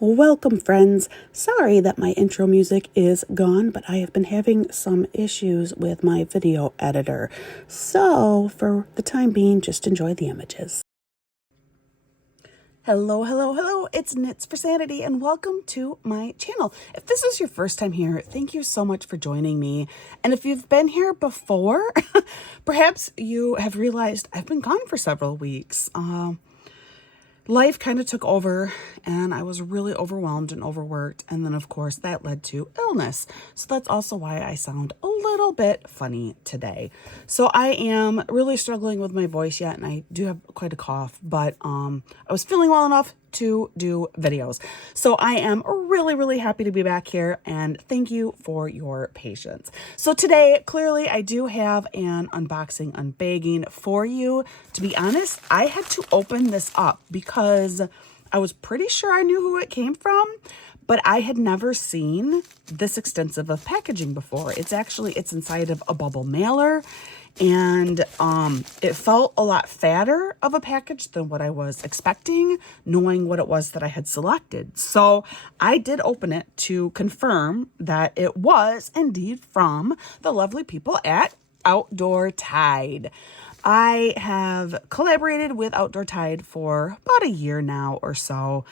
Welcome, friends. Sorry that my intro music is gone, but I have been having some issues with my video editor. So, for the time being, just enjoy the images. Hello. It's Knits for Sanity, and welcome to my channel. If this is your first time here, thank you so much for joining me. And if you've been here before, perhaps you have realized I've been gone for several weeks. Life kind of took over and I was really overwhelmed and overworked. And then, of course, that led to illness. So that's also why I sound a little bit funny today. So I am really struggling with my voice yet, and I do have quite a cough, but I was feeling well enough to do videos. So I am really happy to be back here, and thank you for your patience. So today, clearly, I do have an unboxing unbagging for you. To be honest, I had to open this up because I was pretty sure I knew who it came from, but I had never seen this extensive of packaging before. It's inside of a bubble mailer, and it felt a lot fatter of a package than what I was expecting, knowing what it was that I had selected. So I did open it to confirm that it was indeed from the lovely people at Outdoor Tide. I have collaborated with Outdoor Tide for about a year now or so.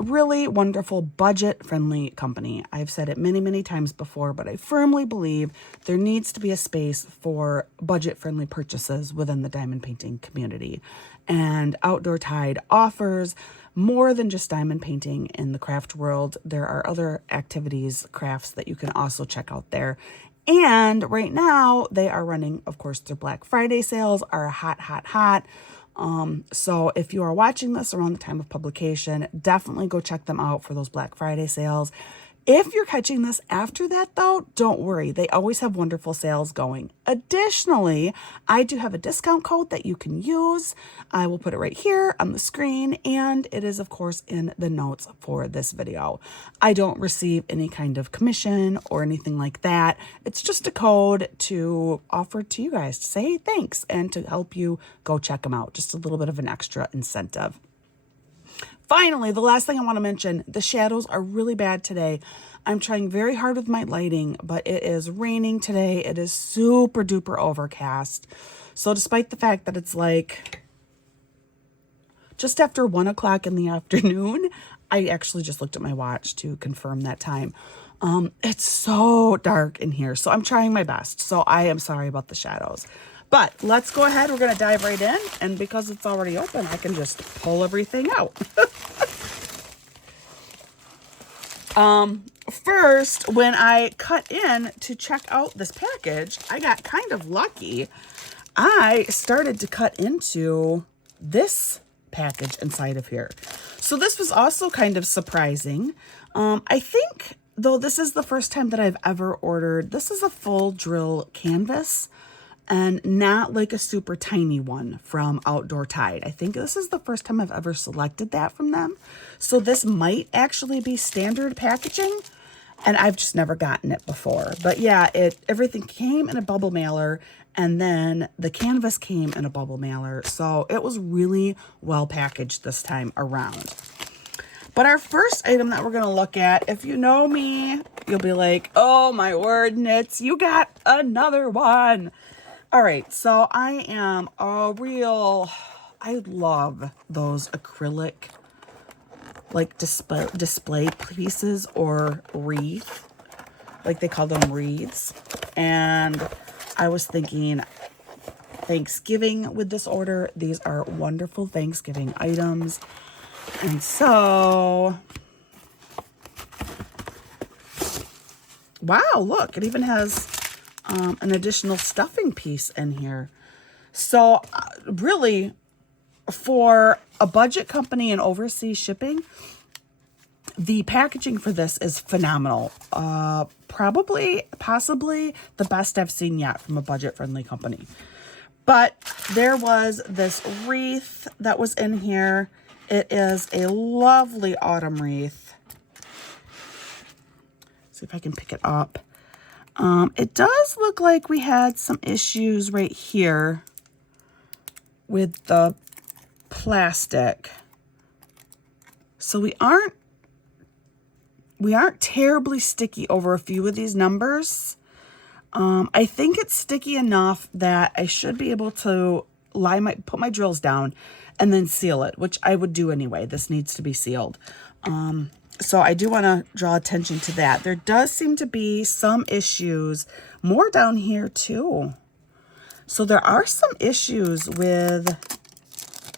Really wonderful, budget-friendly company. I've said it many times before, but I firmly believe there needs to be a space for budget-friendly purchases within the diamond painting community. And Outdoor Tide offers more than just diamond painting in the craft world. There are other activities, crafts that you can also check out there. And right now they are running, of course, their Black Friday sales are hot. So if you are watching this around the time of publication, definitely go check them out for those Black Friday sales. If you're catching this after that, though, don't worry. They always have wonderful sales going. Additionally, I do have a discount code that you can use. I will put it right here on the screen, and it is, of course, in the notes for this video. I don't receive any kind of commission or anything like that. It's just a code to offer to you guys to say, hey, thanks, and to help you go check them out. Just a little bit of an extra incentive. Finally, the last thing I want to mention, the shadows are really bad today. I'm trying very hard with my lighting, but it is raining today. It is super duper overcast. So despite the fact that it's like just after 1 o'clock in the afternoon, I actually just looked at my watch to confirm that time. It's so dark in here, so I'm trying my best. So I am sorry about the shadows. But let's go ahead. We're going to dive right in. And because it's already open, I can just pull everything out. First, when I cut in to check out this package, I got kind of lucky. I started to cut into this package inside of here. So this was also kind of surprising. I think, though, this is the first time that I've ever ordered. This is a full drill canvas, and not like a super tiny one from Outdoor Tide. I think this is the first time I've ever selected that from them. So this might actually be standard packaging, and I've just never gotten it before. But yeah, everything came in a bubble mailer, and then the canvas came in a bubble mailer. So it was really well packaged this time around. But our first item that we're going to look at, if you know me, you'll be like, oh my word, Knits, you got another one. All right, so I love those acrylic, like display pieces or wreath, like they call them wreaths. And I was thinking Thanksgiving with this order. These are wonderful Thanksgiving items. And so, wow, look, it even has an additional stuffing piece in here. So really, for a budget company and overseas shipping, the packaging for this is phenomenal. Possibly the best I've seen yet from a budget-friendly company. But there was this wreath that was in here. It is a lovely autumn wreath. See if I can pick it up. It does look like we had some issues right here with the plastic. So we aren't terribly sticky over a few of these numbers. I think it's sticky enough that I should be able to put my drills down and then seal it, which I would do anyway. This needs to be sealed. So I do want to draw attention to that. There does seem to be some issues more down here too. So there are some issues with,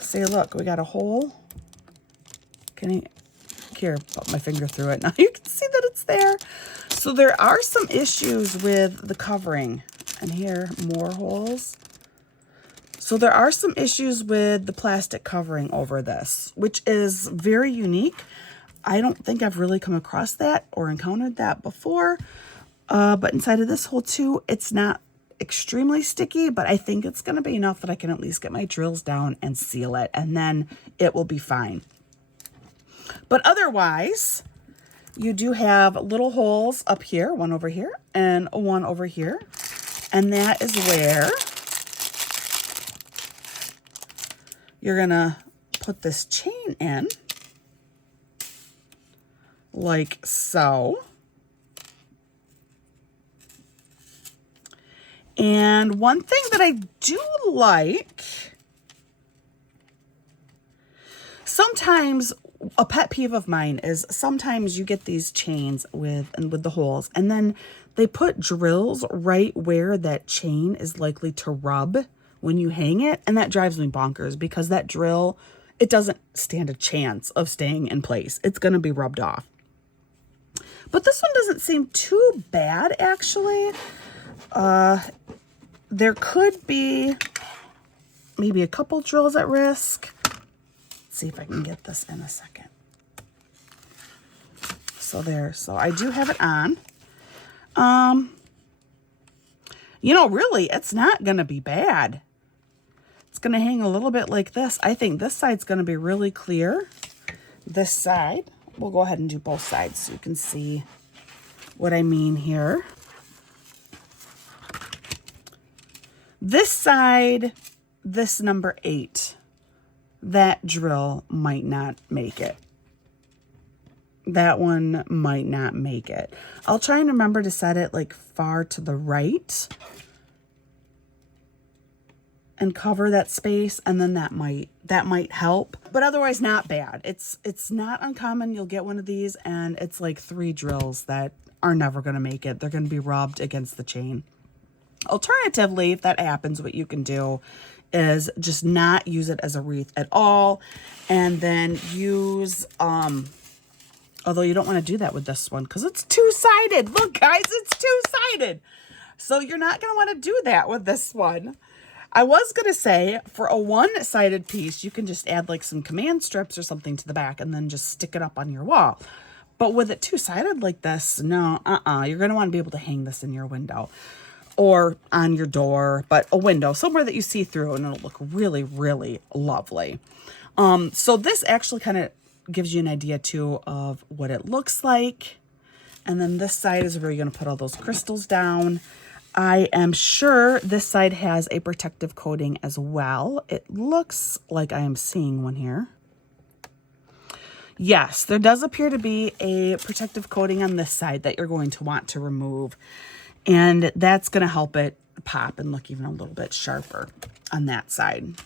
say, look, we got a hole. Here, put my finger through it. Now you can see that it's there. So there are some issues with the covering. And here, more holes. So there are some issues with the plastic covering over this, which is very unique. I don't think I've really come across that or encountered that before. But inside of this hole too, it's not extremely sticky, but I think it's going to be enough that I can at least get my drills down and seal it, and then it will be fine. But otherwise, you do have little holes up here, one over here and one over here. And that is where you're going to put this chain in, like so. And one thing that I do like, sometimes a pet peeve of mine is sometimes you get these chains with the holes, and then they put drills right where that chain is likely to rub when you hang it, and that drives me bonkers because that drill, it doesn't stand a chance of staying in place. It's going to be rubbed off. But this one doesn't seem too bad, actually. There could be maybe a couple drills at risk. Let's see if I can get this in a second. So there, so I do have it on. Really, it's not going to be bad. It's going to hang a little bit like this. I think this side's going to be really clear. This side, we'll go ahead and do both sides so you can see what I mean here. This side, this number 8, that drill might not make it. That one might not make it. I'll try and remember to set it like far to the right and cover that space, and then that might help. But otherwise, not bad. It's not uncommon. You'll get one of these and it's like 3 drills that are never going to make it. They're going to be rubbed against the chain. Alternatively, if that happens, what you can do is just not use it as a wreath at all, and then use, although you don't want to do that with this one because it's two-sided. Look, guys, it's two-sided. So you're not going to want to do that with this one. I was going to say for a one-sided piece, you can just add like some command strips or something to the back and then just stick it up on your wall. But with it two-sided like this, no, you're going to want to be able to hang this in your window or on your door, but a window, somewhere that you see through, and it'll look really, really lovely. So this actually kind of gives you an idea too of what it looks like. And then this side is where you're going to put all those crystals down. I am sure this side has a protective coating as well. It looks like I am seeing one here. Yes, there does appear to be a protective coating on this side that you're going to want to remove. And that's going to help it pop and look even a little bit sharper on that side.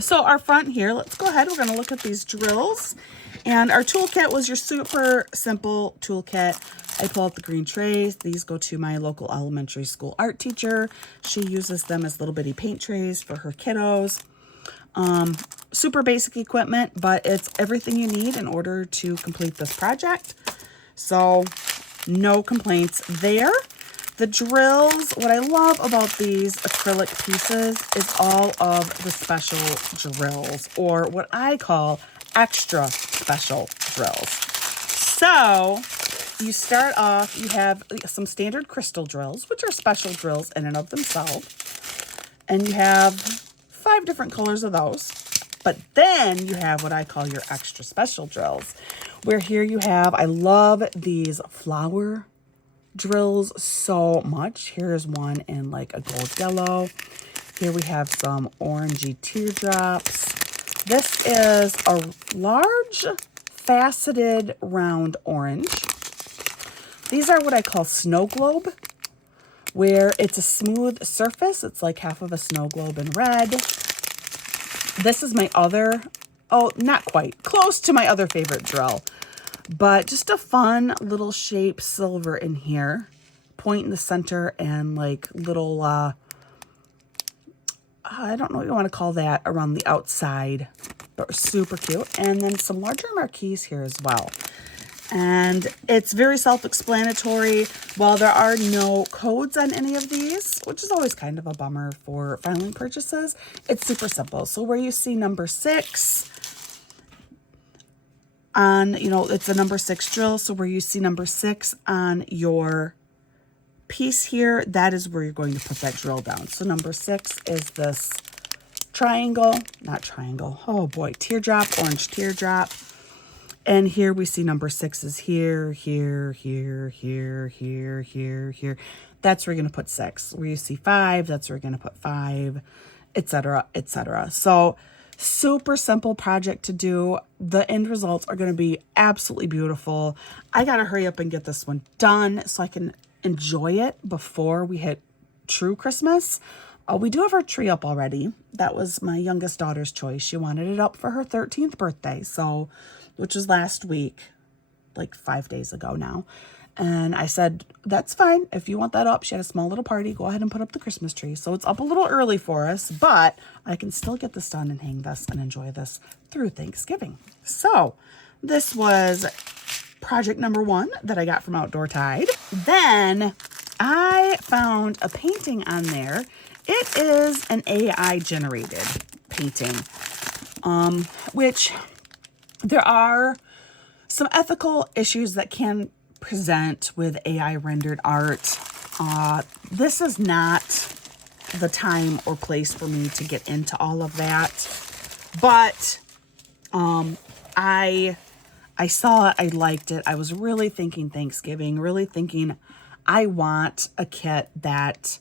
So our front here, let's go ahead. We're going to look at these drills. And our toolkit was your super simple toolkit. I pull out the green trays. These go to my local elementary school art teacher. She uses them as little bitty paint trays for her kiddos. Super basic equipment, but it's everything you need in order to complete this project. So no complaints there. The drills, what I love about these acrylic pieces is all of the special drills, or what I call extra special drills. So you start off, you have some standard crystal drills, which are special drills in and of themselves. And you have 5 different colors of those. But then you have what I call your extra special drills, where here you have, I love these flower drills so much. Here's one in like a gold yellow. Here we have some orangey teardrops. This is a large faceted round orange. These are what I call snow globe, where it's a smooth surface. It's like half of a snow globe in red. This is my other, oh, not quite, close to my other favorite drill, but just a fun little shape silver in here. Point in the center and like little, I don't know what you want to call that, around the outside, but super cute. And then some larger marquees here as well. And it's very self-explanatory. While there are no codes on any of these, which is always kind of a bummer for filing purchases, it's super simple. So where you see number 6 on, you know, it's a number 6 drill. So where you see number 6 on your piece here, that is where you're going to put that drill down. So number 6 is this not triangle, oh boy, teardrop, orange teardrop. And here we see number 6 is here, here, here, here, here, here, here. That's where you're going to put 6. Where you see 5, that's where you're going to put 5, etc., etc. So super simple project to do. The end results are going to be absolutely beautiful. I got to hurry up and get this one done so I can enjoy it before we hit true Christmas. We do have our tree up already. That was my youngest daughter's choice. She wanted it up for her 13th birthday, so which was last week, like 5 days ago now. And I said, that's fine. If you want that up, she had a small little party, go ahead and put up the Christmas tree. So it's up a little early for us, but I can still get this done and hang this and enjoy this through Thanksgiving. So this was project number 1 that I got from Outdoor Tide. Then I found a painting on there. It is an AI generated painting, which there are some ethical issues that can present with AI rendered art. This is not the time or place for me to get into all of that, but I saw it, I liked it. I was really thinking Thanksgiving, really thinking I want a kit that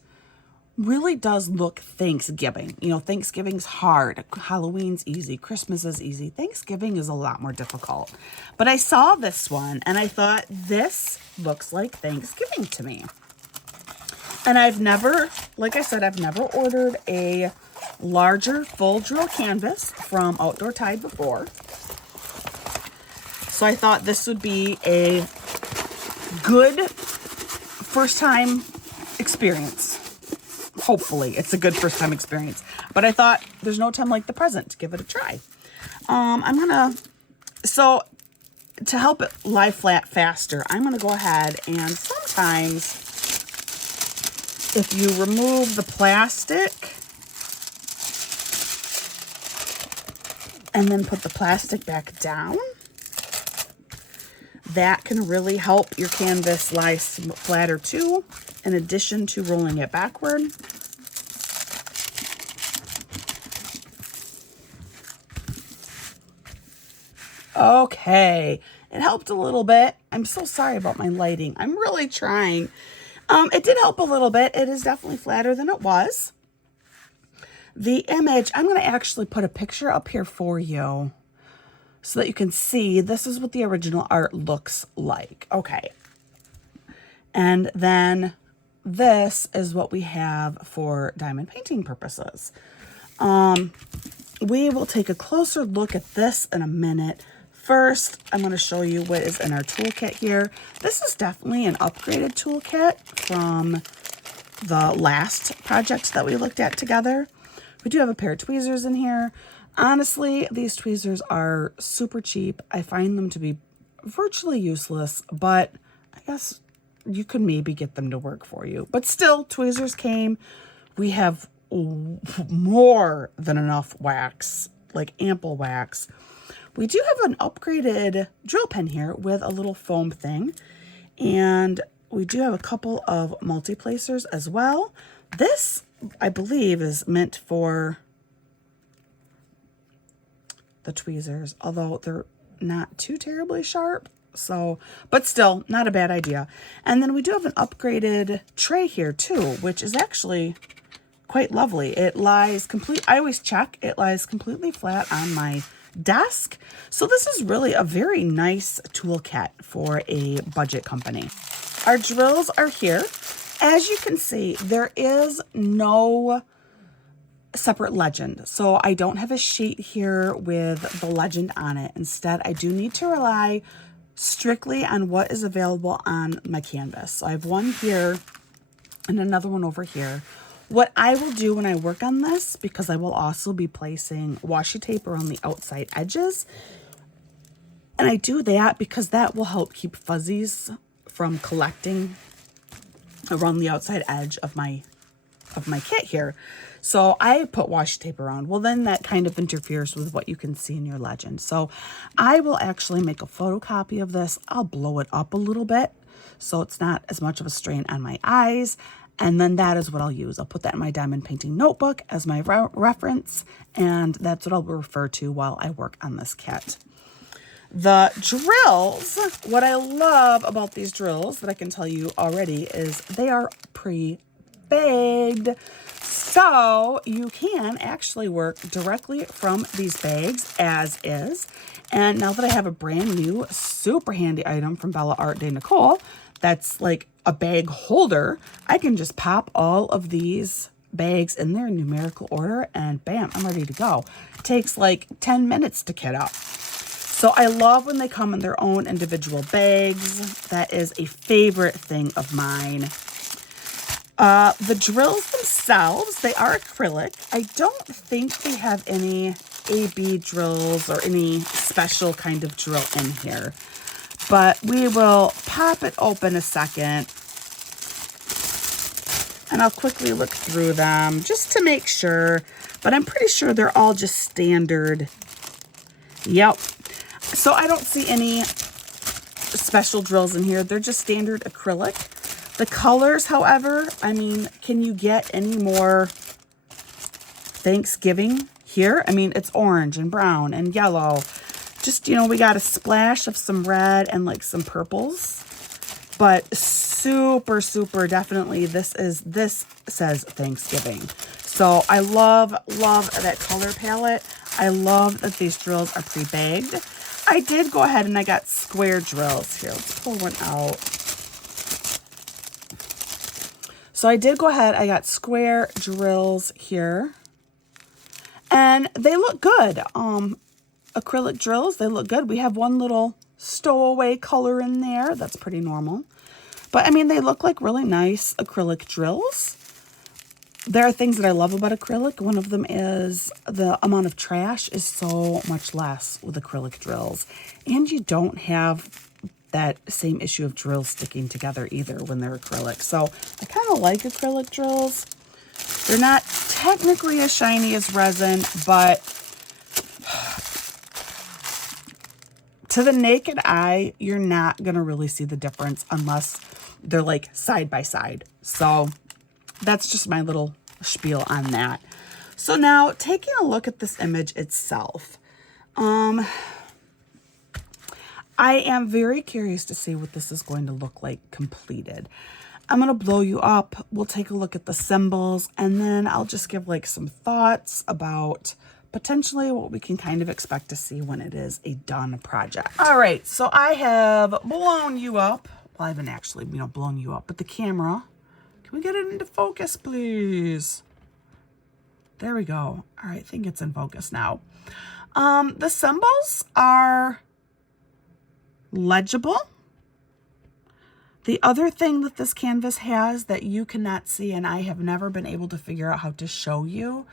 really does look Thanksgiving. You know, Thanksgiving's hard. Halloween's easy. Christmas is easy. Thanksgiving is a lot more difficult. But I saw this one and I thought, this looks like Thanksgiving to me. And I've never, like I said, I've never ordered a larger full drill canvas from Outdoor Tide before. So I thought this would be a good first time experience. Hopefully it's a good first time experience, but I thought there's no time like the present to give it a try. So to help it lie flat faster, I'm gonna go ahead and sometimes if you remove the plastic and then put the plastic back down, that can really help your canvas lie flatter too, in addition to rolling it backward. Okay, it helped a little bit. I'm so sorry about my lighting. I'm really trying. It did help a little bit. It is definitely flatter than it was. The image, I'm going to actually put a picture up here for you so that you can see this is what the original art looks like. Okay. And then this is what we have for diamond painting purposes. We will take a closer look at this in a minute. First, I'm going to show you what is in our toolkit here. This is definitely an upgraded toolkit from the last project that we looked at together. We do have a pair of tweezers in here. Honestly, these tweezers are super cheap. I find them to be virtually useless, but I guess you could maybe get them to work for you. But still, tweezers came. We have more than enough wax, like ample wax. We do have an upgraded drill pen here with a little foam thing. And we do have a couple of multi-placers as well. This, I believe, is meant for the tweezers, although they're not too terribly sharp. So, but still, not a bad idea. And then we do have an upgraded tray here too, which is actually quite lovely. It lies complete. I always check. It lies completely flat on my desk. So this is really a very nice toolkit for a budget company. Our drills are here. As you can see, there is no separate legend. So I don't have a sheet here with the legend on it. Instead, I do need to rely strictly on what is available on my canvas. So I have one here and another one over here. What I will do when I work on this, because I will also be placing washi tape around the outside edges, and I do that because that will help keep fuzzies from collecting around the outside edge of my kit here. So I put washi tape around. Well, then that kind of interferes with what you can see in your legend. So I will actually make a photocopy of this. I'll blow it up a little bit so it's not as much of a strain on my eyes. And then that is what I'll use. I'll put that in my diamond painting notebook as my reference, and that's what I'll refer to while I work on this kit. The drills, what I love about these drills that I can tell you already is they are pre-bagged. So you can actually work directly from these bags as is. And now that I have a brand new, super handy item from Bella Art de Nicole, that's like a bag holder, I can just pop all of these bags in their numerical order and bam, I'm ready to go. It takes like 10 minutes to kit up. So I love when they come in their own individual bags. That is a favorite thing of mine. The drills themselves, they are acrylic. I don't think they have any AB drills or any special kind of drill in here. But we will pop it open a second. And I'll quickly look through them just to make sure. But I'm pretty sure they're all just standard. Yep. So I don't see any special drills in here. They're just standard acrylic. The colors, however, I mean, can you get any more Thanksgiving here? I mean, it's orange and brown and yellow. Just, you know, we got a splash of some red and like some purples. But super, super definitely this says Thanksgiving. So I love that color palette. I love that these drills are pre-bagged. I did go ahead and I got square drills here. Let's pull one out. So I did go ahead, I got square drills here. And they look good. Acrylic drills, they look good. We have one little stowaway color in there. That's pretty normal. But I mean, they look like really nice acrylic drills. There are things that I love about acrylic. One of them is the amount of trash is so much less with acrylic drills. And you don't have that same issue of drills sticking together either when they're acrylic. So I kind of like acrylic drills. They're not technically as shiny as resin, but to the naked eye, you're not going to really see the difference unless they're like side by side. So that's just my little spiel on that. So now taking a look at this image itself, I am very curious to see what this is going to look like completed. I'm going to blow you up. We'll take a look at the symbols, and then I'll just give like some thoughts about potentially what we can kind of expect to see when it is a done project. All right, so I have blown you up. Well, I haven't actually, blown you up, but the camera, can we get it into focus, please? There we go. All right, I think it's in focus now. The symbols are legible. The other thing that this canvas has that you cannot see, and I have never been able to figure out how to show you,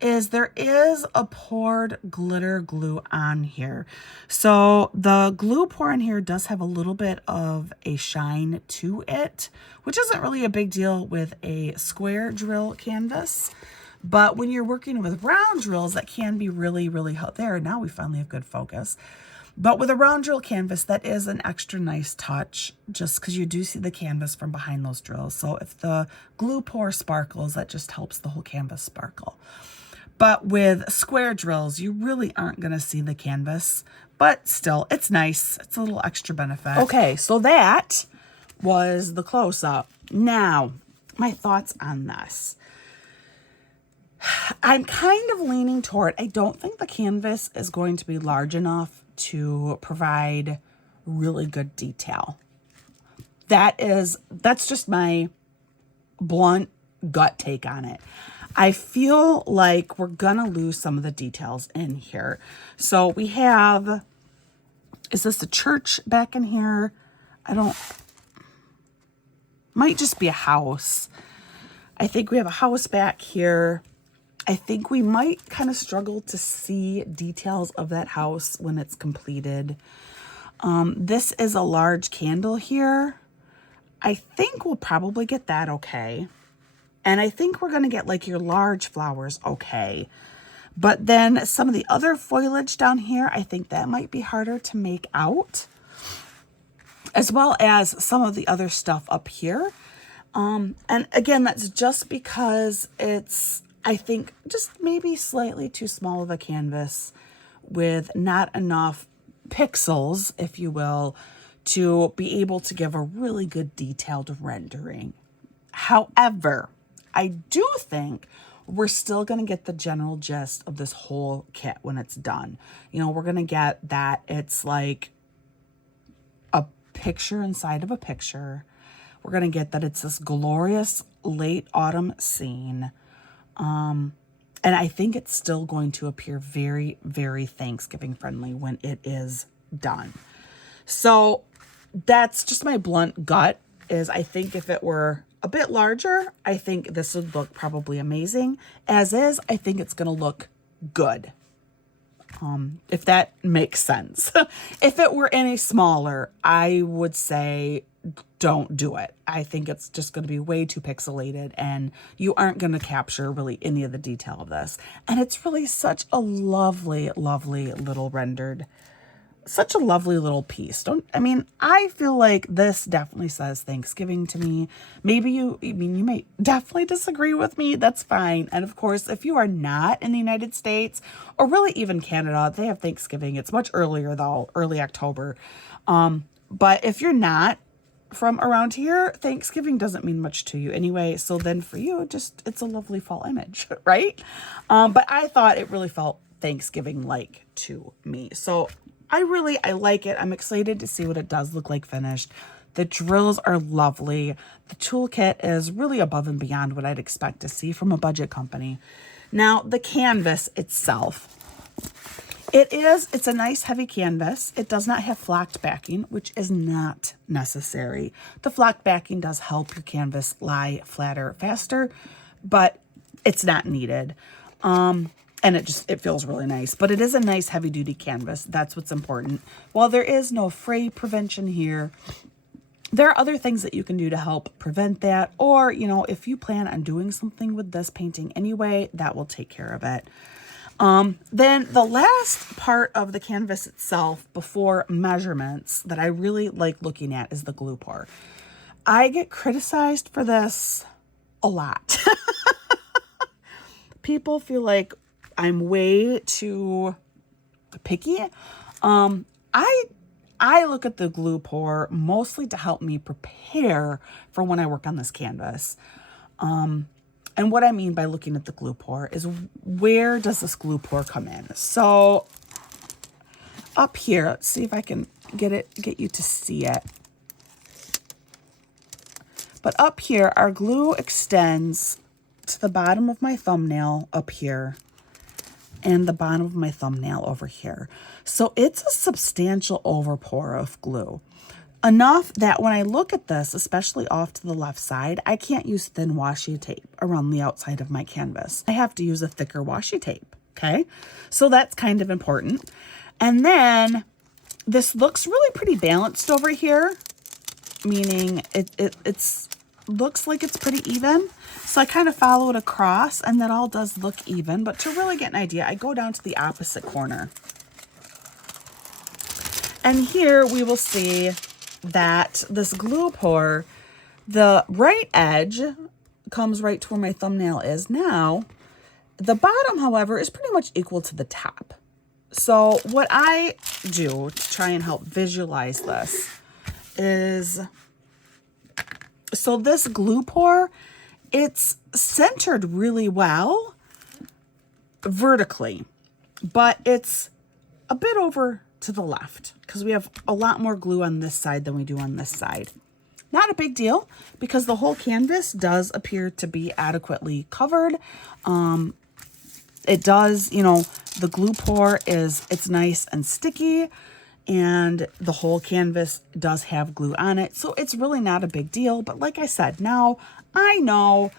is there is a poured glitter glue on here. So the glue pour in here does have a little bit of a shine to it, which isn't really a big deal with a square drill canvas. But when you're working with round drills, that can be really, really hot. There, now we finally have good focus. But with a round drill canvas, that is an extra nice touch, just because you do see the canvas from behind those drills. So if the glue pour sparkles, that just helps the whole canvas sparkle. But with square drills, you really aren't going to see the canvas. But still, it's nice. It's a little extra benefit. Okay, so that was the close-up. Now, my thoughts on this. I'm kind of leaning toward, I don't think the canvas is going to be large enough to provide really good detail. That's just my blunt gut take on it. I feel like we're gonna lose some of the details in here. So we have, is this a church back in here? Might just be a house. I think we have a house back here. I think we might kind of struggle to see details of that house when it's completed. This is a large candle here. I think we'll probably get that okay. And I think we're going to get like your large flowers okay. But then some of the other foliage down here, I think that might be harder to make out, as well as some of the other stuff up here. And again, that's just because it's, I think, just maybe slightly too small of a canvas with not enough pixels, if you will, to be able to give a really good detailed rendering. However, I do think we're still going to get the general gist of this whole kit when it's done. You know, we're going to get that it's like a picture inside of a picture. We're going to get that it's this glorious late autumn scene. And I think it's still going to appear very, very Thanksgiving friendly when it is done. So that's just my blunt gut, is I think if it were a bit larger, I think this would look probably amazing. As is, I think it's going to look good. If that makes sense. If it were any smaller, I would say don't do it. I think it's just going to be way too pixelated and you aren't going to capture really any of the detail of this. And it's really such a lovely, lovely little rendered, such a lovely little piece. I feel like this definitely says Thanksgiving to me. Maybe you may definitely disagree with me. That's fine. And of course, if you are not in the United States or really even Canada, they have Thanksgiving. It's much earlier though, early October. But if you're not from around here, Thanksgiving doesn't mean much to you anyway. So then for you, it's a lovely fall image, right? But I thought it really felt Thanksgiving-like to me. So I like it. I'm excited to see what it does look like finished. The drills are lovely. The toolkit is really above and beyond what I'd expect to see from a budget company. Now, the canvas itself. It's a nice heavy canvas. It does not have flocked backing, which is not necessary. The flocked backing does help your canvas lie flatter faster, but it's not needed. And it feels really nice, but it is a nice heavy duty canvas. That's what's important. While there is no fray prevention here, there are other things that you can do to help prevent that. Or, if you plan on doing something with this painting anyway, that will take care of it. Then the last part of the canvas itself before measurements that I really like looking at is the glue pour. I get criticized for this a lot. People feel like I'm way too picky. I look at the glue pour mostly to help me prepare for when I work on this canvas. And what I mean by looking at the glue pour is, where does this glue pour come in? So up here, let's see if I can get you to see it. But up here, our glue extends to the bottom of my thumbnail up here and the bottom of my thumbnail over here. So it's a substantial overpour of glue. Enough that when I look at this, especially off to the left side, I can't use thin washi tape around the outside of my canvas. I have to use a thicker washi tape, okay? So that's kind of important. And then this looks really pretty balanced over here, meaning it's looks like it's pretty even. So I kind of follow it across and that all does look even. But to really get an idea, I go down to the opposite corner. And here we will see that this glue pour, the right edge comes right to where my thumbnail is now. The bottom, however, is pretty much equal to the top. So what I do to try and help visualize this is, so this glue pour, it's centered really well, vertically, but it's a bit over to the left because we have a lot more glue on this side than we do on this side. Not a big deal because the whole canvas does appear to be adequately covered. It does, you know, the glue pour it's nice and sticky, and the whole canvas does have glue on it. So it's really not a big deal. But like I said, now I know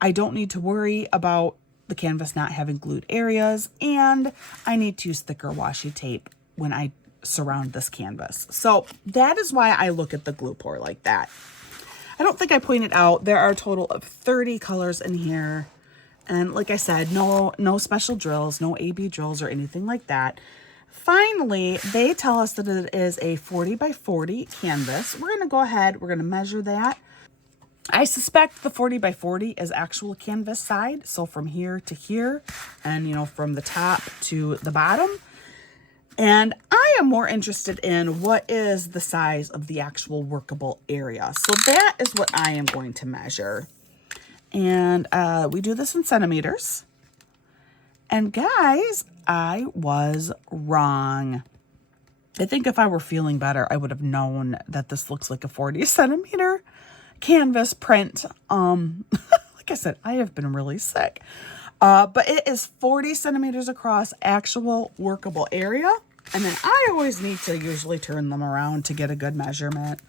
I don't need to worry about the canvas not having glued areas, and I need to use thicker washi tape when I surround this canvas. So that is why I look at the glue pour like that. I don't think I pointed out there are a total of 30 colors in here. And like I said, no special drills, no AB drills or anything like that. Finally, they tell us that it is a 40 by 40 canvas. We're going to go ahead, we're going to measure that. I suspect the 40 by 40 is actual canvas side. So from here to here, and you know, from the top to the bottom. And I am more interested in what is the size of the actual workable area. So that is what I am going to measure. And we do this in centimeters. And guys, I was wrong. I think if I were feeling better, I would have known that this looks like a 40 centimeter canvas print. Like I said, I have been really sick. But it is 40 centimeters across, actual workable area. And then I always need to usually turn them around to get a good measurement.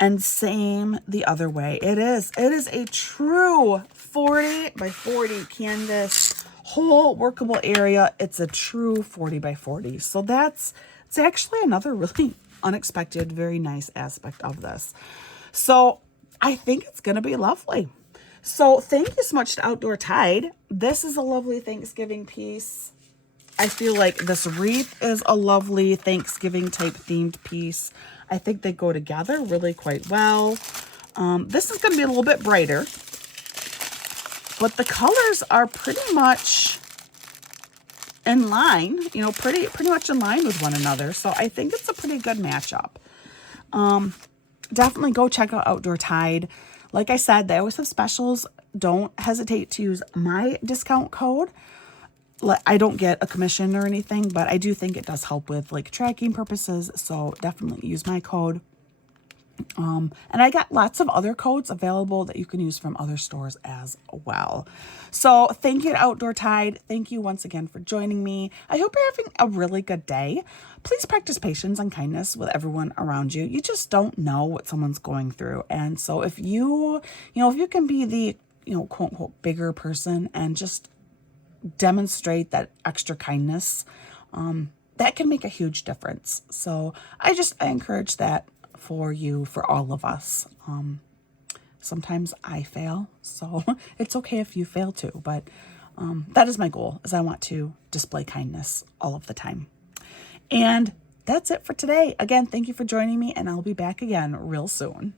And same the other way. It is a true 40 by 40 canvas, whole workable area. It's a true 40 by 40. So it's actually another really unexpected, very nice aspect of this. So I think it's going to be lovely. So thank you so much to Outdoor Tide. This is a lovely Thanksgiving piece. I feel like this wreath is a lovely Thanksgiving type themed piece. I think they go together really quite well. This is going to be a little bit brighter, but the colors are pretty much in line, you know, pretty much in line with one another. So I think it's a pretty good matchup. Definitely go check out Outdoor Tide. Like I said, they always have specials. Don't hesitate to use my discount code. I don't get a commission or anything, but I do think it does help with like tracking purposes. So definitely use my code. And I got lots of other codes available that you can use from other stores as well. So thank you to Outdoor Tide. Thank you once again for joining me. I hope you're having a really good day. Please practice patience and kindness with everyone around you. You just don't know what someone's going through. And so if you can be the, quote unquote, bigger person and just demonstrate that extra kindness, that can make a huge difference. So I encourage that for you, for all of us. Sometimes I fail, so it's okay if you fail too, but that is my goal, is I want to display kindness all of the time. And that's it for today. Again, thank you for joining me, and I'll be back again real soon.